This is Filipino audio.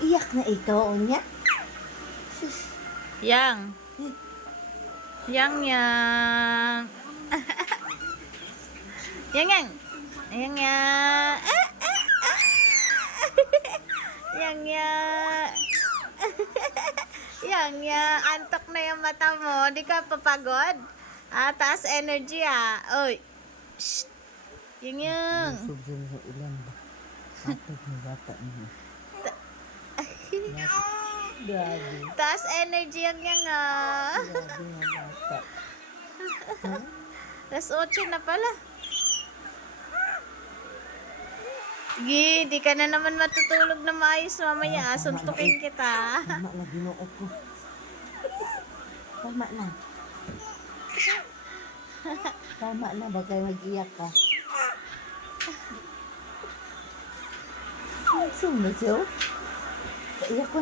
Iyak na ikaw, Onya. Yang. Yang. Yang. Yang. Yang. Yang. Antok na yung mata mo. Di ka papagod? Taas energy Oy. Shh. Yang. Subsum sa ulan ba? Atog ng bata niya. Grabe. Taas energy yang Grabe ng bata. Alas 8 na pala. Sige, di ka na naman matutulog na maayos mamaya. Suntukin kita. Tama na, ginoo ko. Tama na. Tama na, bagay mag-iyak ka. Saan na siya? Iyak ko na.